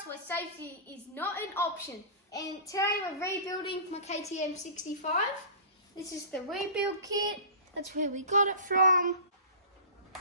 us where safety is not an option. And today we're rebuilding my KTM 65. This is the rebuild kit. That's where we got it from.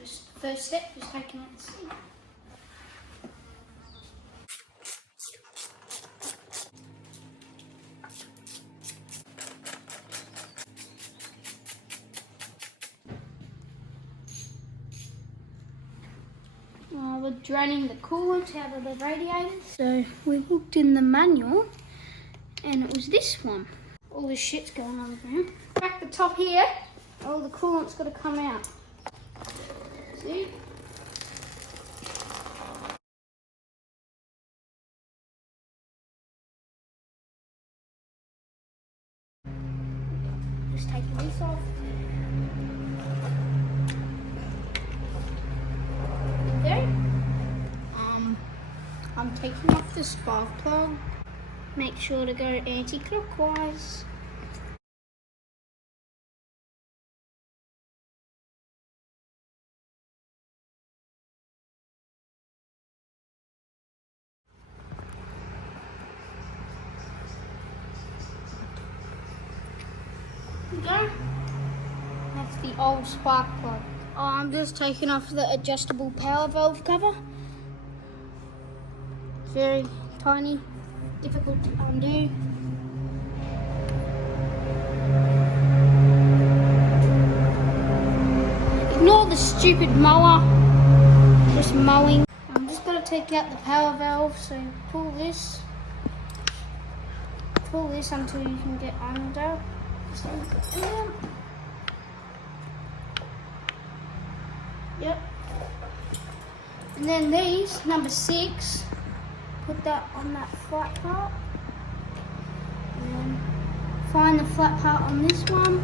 Just first step is taking out the seat. We're draining the coolant out of the radiators. So we looked in the manual and it was this one. All this shit's going on the ground. Back the top here, all the coolant's got to come out. See? Just taking this off. There. I'm taking off the spark plug. Make sure to go anti-clockwise. There we go. That's the old spark plug. I'm just taking off the adjustable power valve cover. Very tiny, difficult to undo. Ignore the stupid mower, just mowing. I'm just going to take out the power valve, so pull this until you can get under. Yep. And then these, number 6, put that on that flat part. And then find the flat part on this one.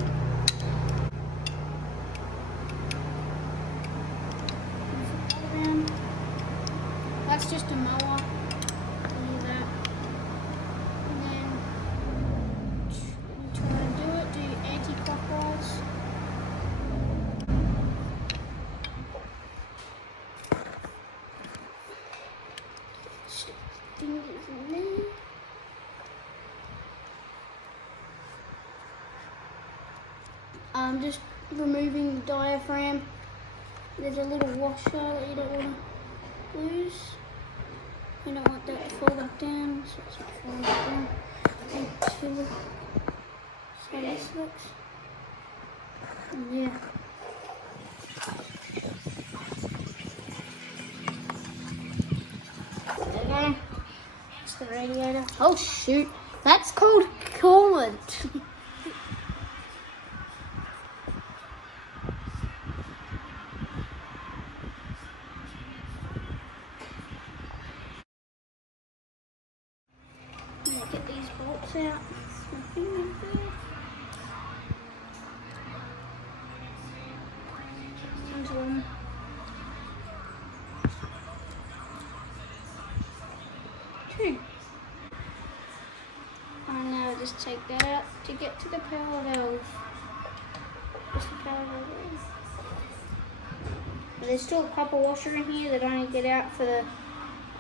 That's just a mower. Do that. And then when you try to do it, do anti-clockwise. Fingers in there. I'm just removing the diaphragm. There's a little washer that you don't want to lose. You don't want that to fall back down, so it's not falling back down. So this looks. And yeah. There we go. That's the radiator. Oh shoot, that's called coolant. Get these bolts out. There's one. Two. And now just take that out to get to the power valve. Just the power valve. But there's still a copper washer in here that I need to get out for the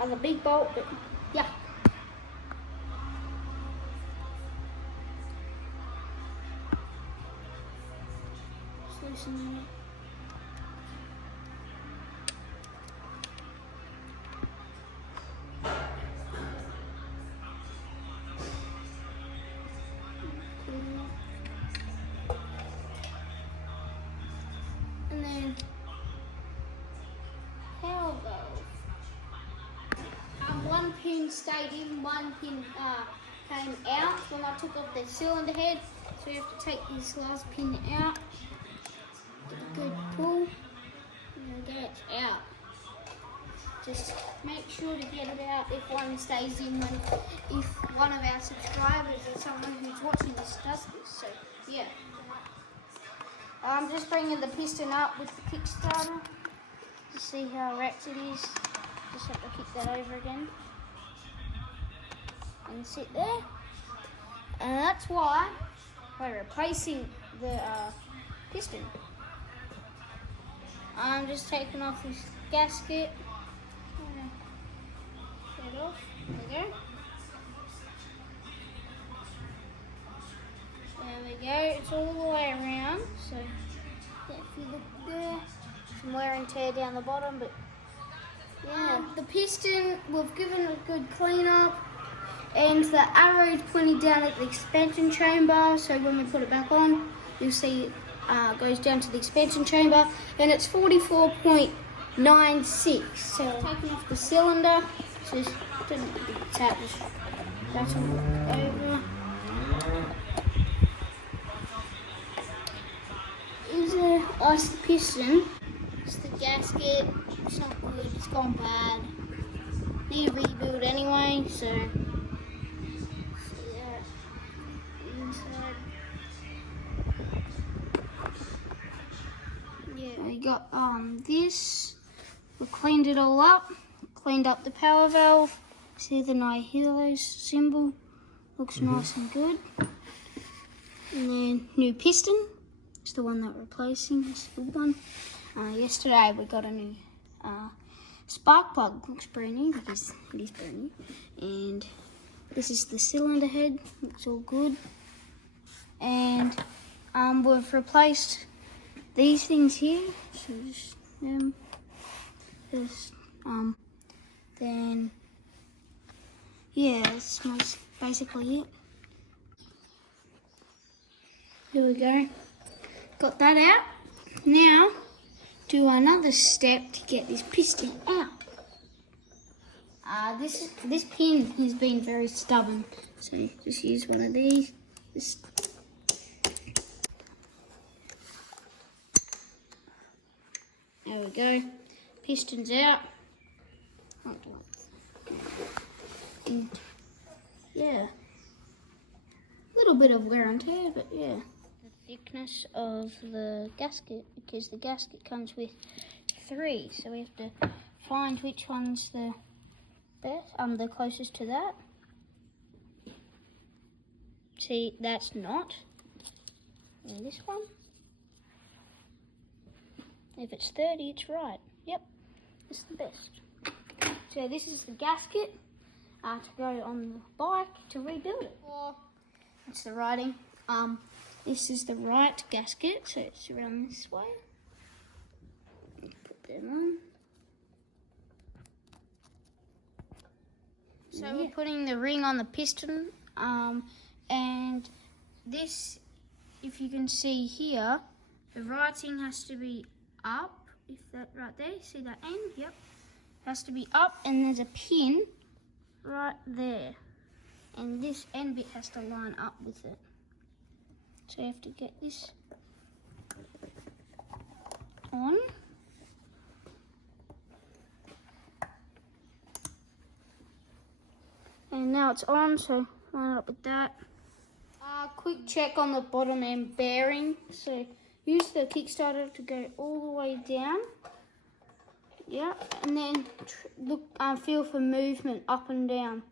other big bolt, but yeah. Loosen that up. And then power valve. One pin stayed in, one pin came out when I took off the cylinder head. So you have to take this last pin out. Get a good pull, and get it out. Just make sure to get it out if one stays in, if one of our subscribers or someone who's watching this does this. So yeah, I'm just bringing the piston up with the Kickstarter to see how wrecked it is. Just have to kick that over again and sit there. And that's why we're replacing the piston. I'm just taking off this gasket. Get off. There we go. There we go. It's all the way around. So yeah, if you look there, some wear and tear down the bottom, but yeah. The piston, we've given it a good clean up, and the arrow is pointing down at the expansion chamber. So when we put it back on, you'll see it goes down to the expansion chamber, and it's 44.96. So taking off the cylinder, just didn't tap, just rattle it over. That's the piston. It's the gasket. It's not good. It's gone bad. Need a rebuild anyway. So yeah, inside. Yeah, we got this. We cleaned it all up. Cleaned up the power valve. See the Nihilo symbol. Looks nice and good. And then new piston. It's the one that we're replacing. It's the good one. Yesterday we got a new spark plug. Looks brand new because it is brand new. And this is the cylinder head. Looks all good. And we've replaced these things here. So just them. Then yeah, that's basically it. Here we go. Got that out. Now, do another step to get this piston out. This pin has been very stubborn, so just use one of these. There we go. Piston's out. And yeah, a little bit of wear and tear, but yeah. Thickness of the gasket, because the gasket comes with 3, so we have to find which one's the best, the closest to that. See, that's not. And this one. If it's 30, it's right. Yep, it's the best. So this is the gasket to go on the bike to rebuild it. That's the writing. This is the right gasket, so it's around this way. Put them on. So we're putting the ring on the piston, and this, if you can see here, the writing has to be up. If that right there, see that end? Yep, has to be up, and there's a pin right there, and this end bit has to line up with it. So you have to get this on. And now it's on, so line it up with that. Quick check on the bottom end bearing. So use the Kickstarter to go all the way down. Yeah, and then look, feel for movement up and down.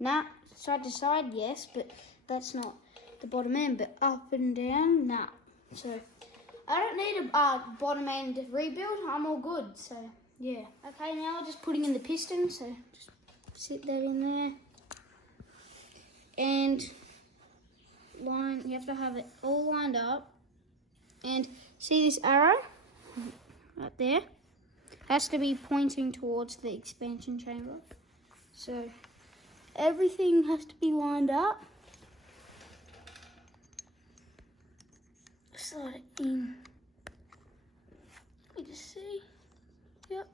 Nah, side to side, yes, but that's not the bottom end, but up and down, nah. So I don't need a bottom end rebuild. I'm all good. So yeah. Okay, now just putting in the piston. So just sit that in there, and line. You have to have it all lined up. And see this arrow right there? Has to be pointing towards the expansion chamber. So everything has to be lined up. Slide it in. Let me just see. Yep.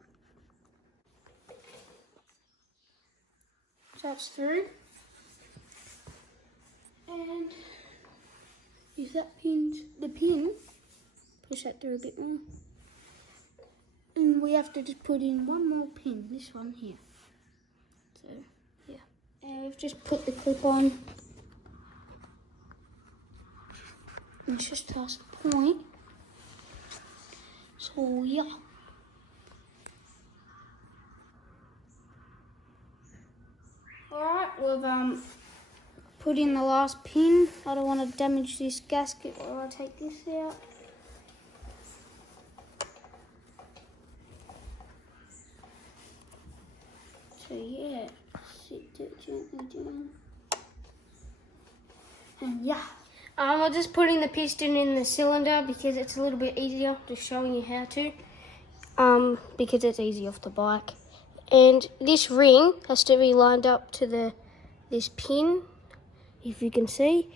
So that's through. And use that the pin, push that through a bit more. And we have to just put in one more pin, this one here. So, yeah. And we've just put the clip on. And it's just past the point. So, yeah. Alright, we've put in the last pin. I don't want to damage this gasket while I take this out. So yeah, sit it gently down. And yeah. I'm just putting the piston in the cylinder because it's a little bit easier, just showing you how to. Because it's easy off the bike. And this ring has to be lined up to this pin, if you can see.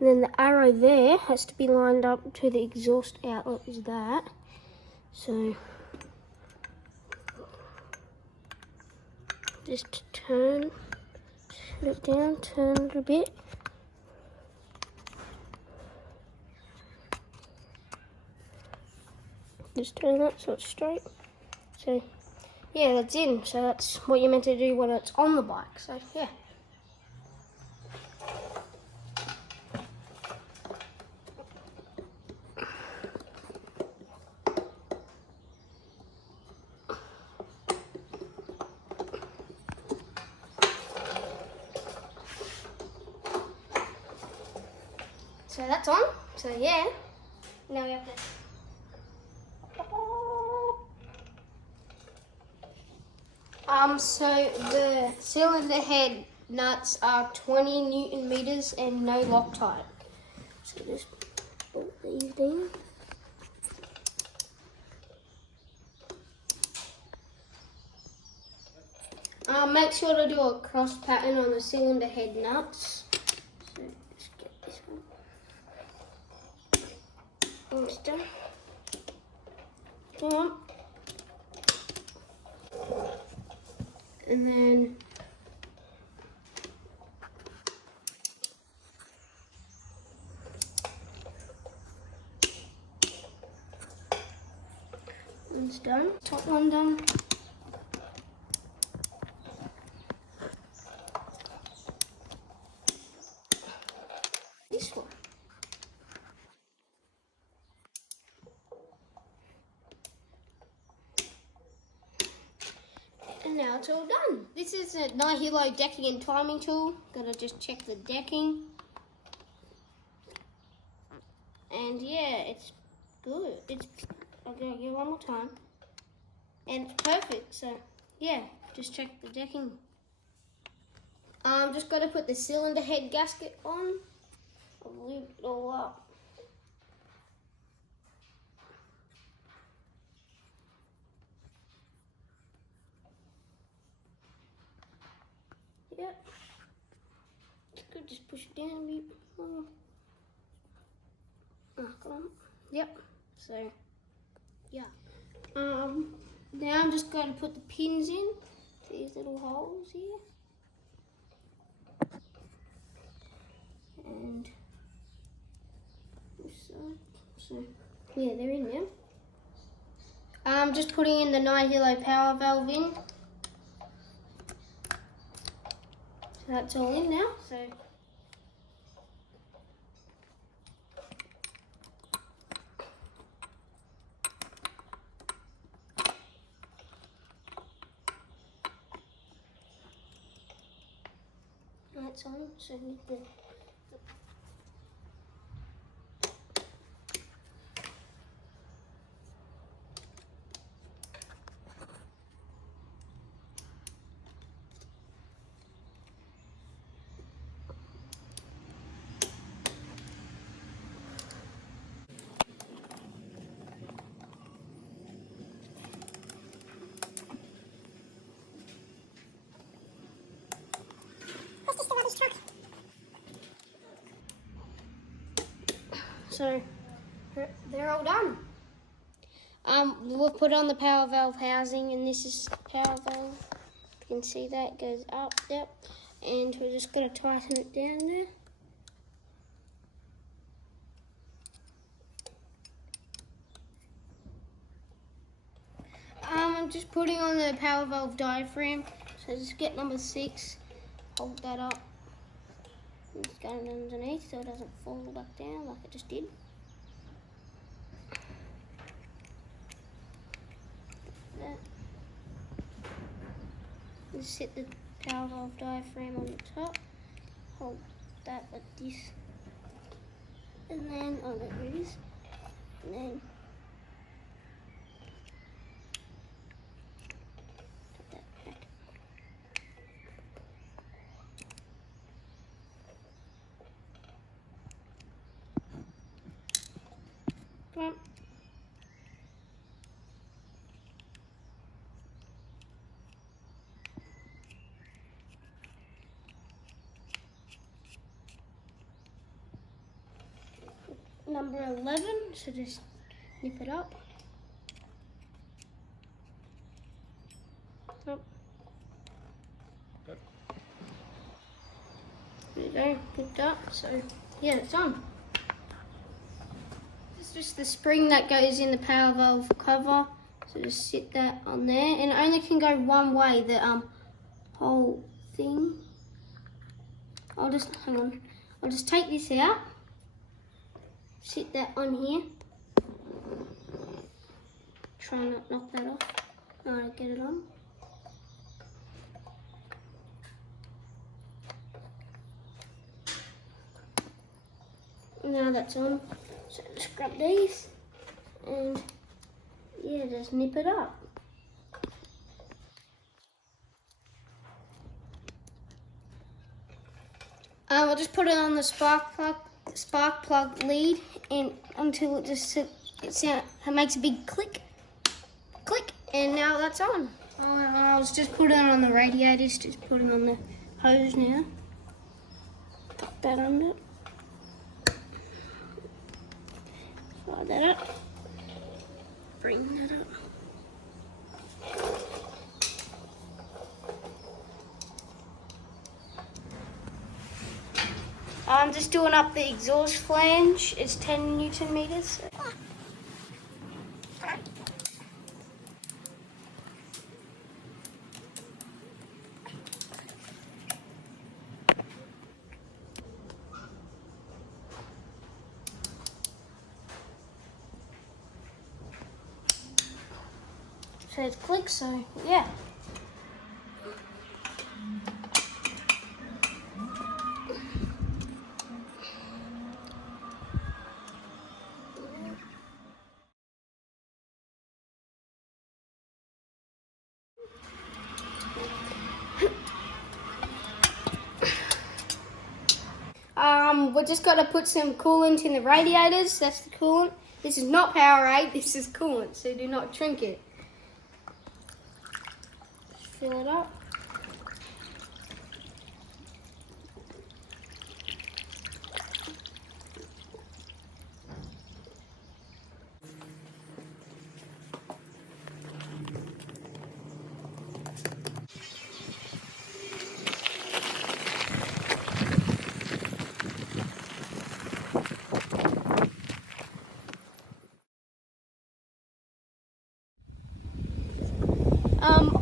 And then the arrow there has to be lined up to the exhaust outlet, is that. So just turn it down, turn it a bit. Just turn that so it's straight. So yeah, that's in. So that's what you're meant to do when it's on the bike. So yeah. So that's on. So yeah. Now we have to. So the cylinder head nuts are 20 Newton meters and no Loctite. So just bolt these down. Make sure to do a cross pattern on the cylinder head nuts. So just get this one. Almost done. Down. And then one's done. Top one done. This one. And now it's all done. This is a Nihilo decking and timing tool. Gotta just check the decking. And yeah, it's good. I'll go again one more time. And it's perfect, so yeah, just check the decking. Just gotta put the cylinder head gasket on. I've lubed it all up. Yep. It's good, just push it down a bit more. Oh, come on. Yep. So, yeah. Now I'm just going to put the pins in these little holes here. And so yeah, they're in now. I'm just putting in the Nihilo power valve in. So that's all in now. So that's on. So with the so they're all done. We'll put on the power valve housing, and this is the power valve. You can see that goes up, yep. And we're just gonna tighten it down there. I'm just putting on the power valve diaphragm. So just get number 6, hold that up. And just go underneath so it doesn't fall back down like it just did. That. Just set the power valve diaphragm on the top. Hold that like this. And then, oh, there it is. And then put that back. number 11, so just nip it up. Up. There you go, picked up, so yeah, it's on. It's just the spring that goes in the power valve cover, so just sit that on there, and it only can go one way, the whole thing. I'll just take this out, sit that on here, try not knock that off. Alright, get it on. Now that's on, so just grab these and yeah, just nip it up. I'll just put it on the spark plug lead and until it just it makes a big click, and now that's on. I'll just put it on the radiators, just put it on the hose now. Put that under. Slide that up. Bring that up. I'm just doing up the exhaust flange. It's 10 Newton meters. So it's click, so yeah. We're just got to put some coolant in the radiators. That's the coolant. This is not Powerade, this is coolant, so do not drink it. Just fill it up.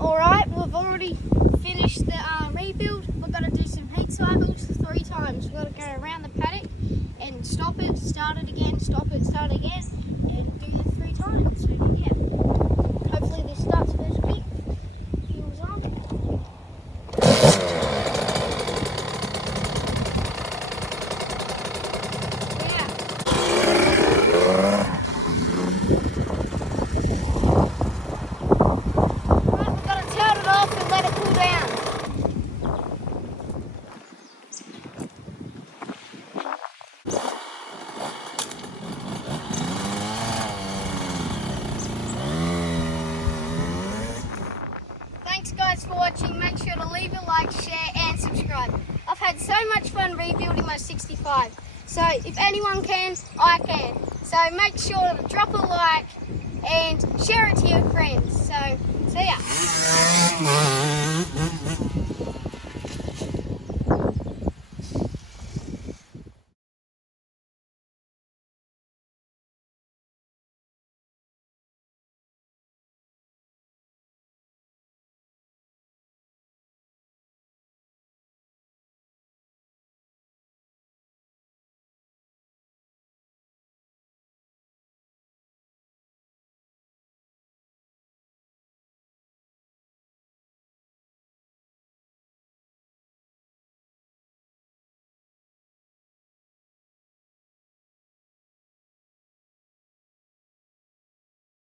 Alright, we've already finished the rebuild. We've got to do some heat cycles 3 times. We've got to go around the paddock and stop it, start it again, stop it, start it again, and do it 3 times. So yeah, hopefully this starts first week. Fuel's on. Thanks guys for watching. Make sure to leave a like, share and subscribe. I've had so much fun rebuilding my 65. So if anyone can, I can. So make sure to drop a like and share it to your friends. So see ya.